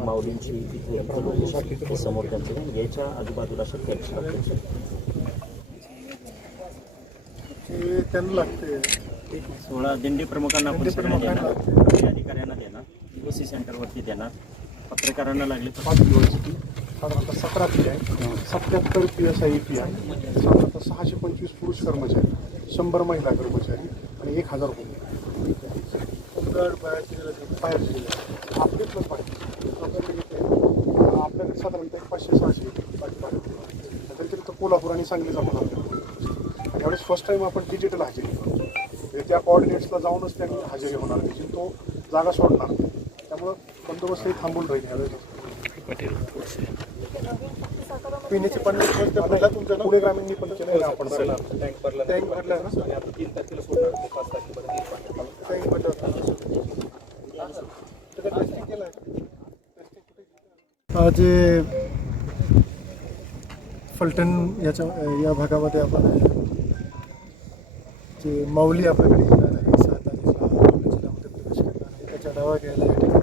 माऊलींची समोर त्यांचं याच्या आजूबाजूला शेतकऱ्यांची त्यांना लागते सोळा दिंडी प्रमुखांना अधिकाऱ्यांना देणार. ओसी सेंटरवरती देणार. पत्रकारांना लागले तर पाच दिवसची साधारणतः सतरा पी आहे सत्याहत्तर पी एस आय पी आहे साधारणतः सहाशे पंचवीस पुरुष कर्मचारी शंभर महिला कर्मचारी आणि एक हजार बाहेरचे जिल्हे आपल्याकडं पाहिजे आपल्याकडे साधारणतः एक पाचशे सहाशे त्याच्यानंतर कोल्हापूर आणि सांगलीच आपण आणतो आणि यावेळेस फर्स्ट टाईम आपण डिजिटल हजेरी करतो. म्हणजे त्या कोऑर्डिनेट्सला जाऊनच त्यांनी हजेरी होणार त्याची तो जागा सोडणार. त्यामुळं बंदोबस्तही थांबून राहील यावेळेस. पिण्याचे पाणी पहिला तुमच्या पुणे ग्रामीणनी पण केलं आपण. टँक भरला टँक भरला ना? आणि आता तीन तारखेला सोडणार पाच तारखेपर्यंत टँक भरला टेस्टिंग केलं आज फलटण याच्या या भागामध्ये आपण जे माऊली आपल्याकडे येणार आहे सात तारखेला जिल्ह्यामध्ये प्रवेश करणार आहे. त्याच्या डावा घ्यायला या ठिकाणी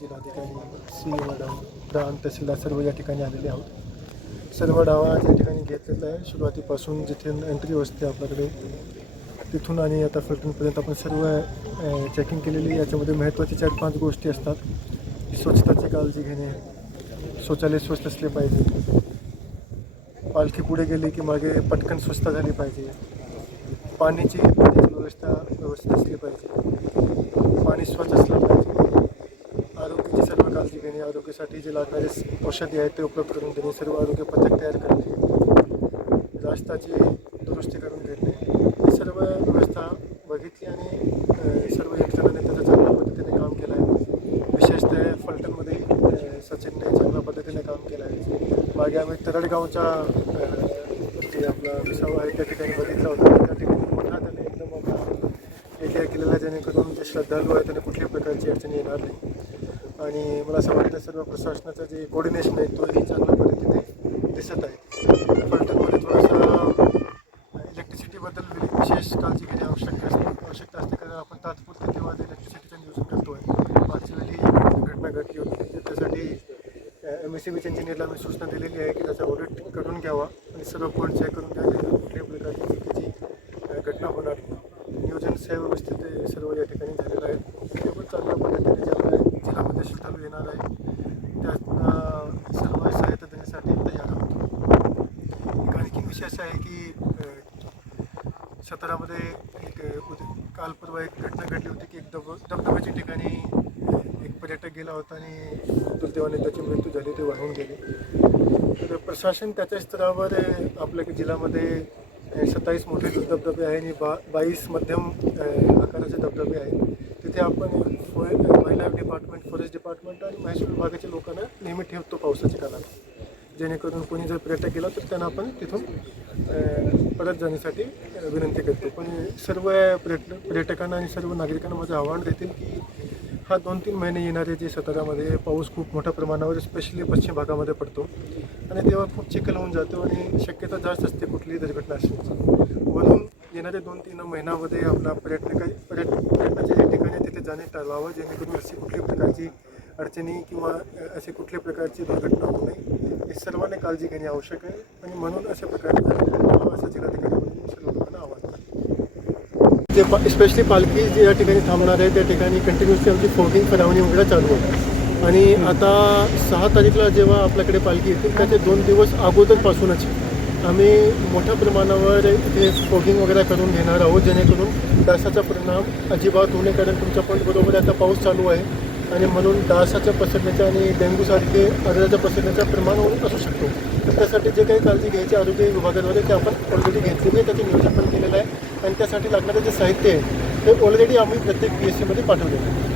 जिल्हाधिकारी सी. मॅडम. प्रांत तहसीलदार सर्व या ठिकाणी आलेले आहोत. सर्व डावा या ठिकाणी घेतलेला आहे. सुरुवातीपासून जिथे एंट्री असते आपल्याकडे तिथून आणि आता फलटणपर्यंत आपण सर्व चेकिंग केलेली याच्यामध्ये महत्त्वाची चार पाच गोष्टी असतात. स्वच्छताची काळजी घेणे शौचालय स्वच्छ असले पाहिजे. पालखी पुढे गेली की मागे पटकन स्वच्छता झाली पाहिजे. पाण्याची पाण्याची व्यवस्था व्यवस्थित असली पाहिजे. पाणी स्वच्छ असलं पाहिजे. आरोग्याची काळजी घेणे आरोग्यासाठी जे लागणारे औषधी आहेत ते उपलब्ध करून देणे सर्व आरोग्य पथक तयार करणे रास्ताची दुरुस्ती करून देणे ही सर्व व्यवस्था बघितली आणि सर्व यंत्रणाने त्याचं चांगल्या पद्धतीने काम केलं आहे. विशेषतः फलटणमध्ये सचिनने चांगल्या पद्धतीने काम केलं आहे. मागे आम्ही तरडगावच्या जे आपला विसावा आहे त्या ठिकाणी बघितला होता. त्या ठिकाणी मोठा त्याने एकदम आपला एरिया केलेला जेणेकरून जे श्रद्धाळू आहेत त्यांना कुठल्याही प्रकारची अडचणी येणार नाही. आणि मला असं वाटतं सर्व प्रशासनाचं जे कोऑर्डिनेशन आहे तोही चांगल्या पद्धतीने दिसत आहे. फलटणमध्ये थोडंसं इलेक्ट्रिसिटीबद्दल विशेष काळजी घेणे आवश्यक असते आवश्यकता असते कारण आपण तात्पुरते तेव्हा इलेक्ट्रिसिटीचा न्यूज करतो आहे मागच्या वेळी घटना घडली होती त्यासाठी एम एस सी बीच्या इंजिनियरला मी सूचना दिलेली आहे की त्याचा ऑडिट करून घ्यावा आणि सर्व पॉईंट चेक करून घ्यावे कुठल्या प्रकारची चुकीची घटना होणार नियोजन नियोजन व्यवस्थित सर्व या ठिकाणी झालेलं आहे. ते पण चांगल्या पद्धतीने जे जिल्हा जिल्ह्यामध्ये श्रद्धाळू येणार आहे. त्यांना सर्व सहायता देण्यासाठी तयार आहोत. एक आणखी विषय असा आहे की अ, सातारामध्ये एक उद- काल परवा एक घटना घडली होती की एक दब धबधब्याच्या ठिकाणी एक पर्यटक गेला होता आणि दुर्दैवाने त्याची मृत्यू झाली ते वाहून गेले. तर प्रशासन त्याच्या स्तरावर आपल्या जिल्ह्यामध्ये सत्तावीस मोठे धबधबे आहे आणि बा बावीस मध्यम आकाराचे धबधबे आहेत. तिथे आपण फो- वाईल्ड डिपार्टमेंट फॉरेस्ट डिपार्टमेंट आणि महसूल विभागाच्या लोकांना नेहमी ठेवतो पावसाच्या काळात. जेणेकरून कोणी जर पर्यटक गेला तर त्यांना आपण तिथून परत जाण्यासाठी विनंती करतो. पण सर्व पर्यट पर्यटकांना आणि सर्व नागरिकांना माझं आव्हान देतील की हा दोन तीन महिने येणारे जे सतारामध्ये पाऊस खूप मोठ्या प्रमाणावर स्पेशली पश्चिम भागामध्ये पडतो. आणि तेव्हा खूप चिखल होऊन जातो आणि शक्यता जास्त असते कुठलीही दुर्घटना असण्याची तीन महिन्यामध्ये आपला पर्यटक पर्यट पर्यटनाच्या जे ठिकाणी आहे तिथे जाणे टाळावं जेणेकरून अशी कुठल्या प्रकारची अडचणी किंवा असे कुठल्या प्रकारची दुर्घटना होऊ नये. हे सर्वांनी काळजी घेणे आवश्यक आहे आणि म्हणून अशा प्रकारे करावं असं सर्व लोकांना जे पा स्पेशली पालखी जे या ठिकाणी थांबणार आहे त्या ठिकाणी कंटिन्युअसली आमची फोगिंग फरावणी वगैरे चालू आहे आणि आता सहा तारीखला जेव्हा आपल्याकडे पालखी येतील त्याचे दोन दिवस अगोदरपासूनच. आम्ही मोठ्या प्रमाणावर इथे फोगिंग वगैरे करून घेणार आहोत जेणेकरून डासाचा परिणाम अजिबात होणे कारण तुमच्या पण बरोबर आता पाऊस चालू आहे. आणि म्हणून डासाच्या पसरण्याच्या आणि डेंग्यूसारखे आजाराच्या पसरण्याचं प्रमाण असू शकतो. तर त्यासाठी जे काही काळजी घ्यायची आरोग्य विभागाद्वारे ते आपण ऑलरेडी घेतलेली आहे त्याचं नियोजन पण केलेलं आहे. आणि त्यासाठी लागणारं जे साहित्य आहे ते ऑलरेडी आम्ही प्रत्येक पी एस सीमध्ये पाठवलेलं आहे.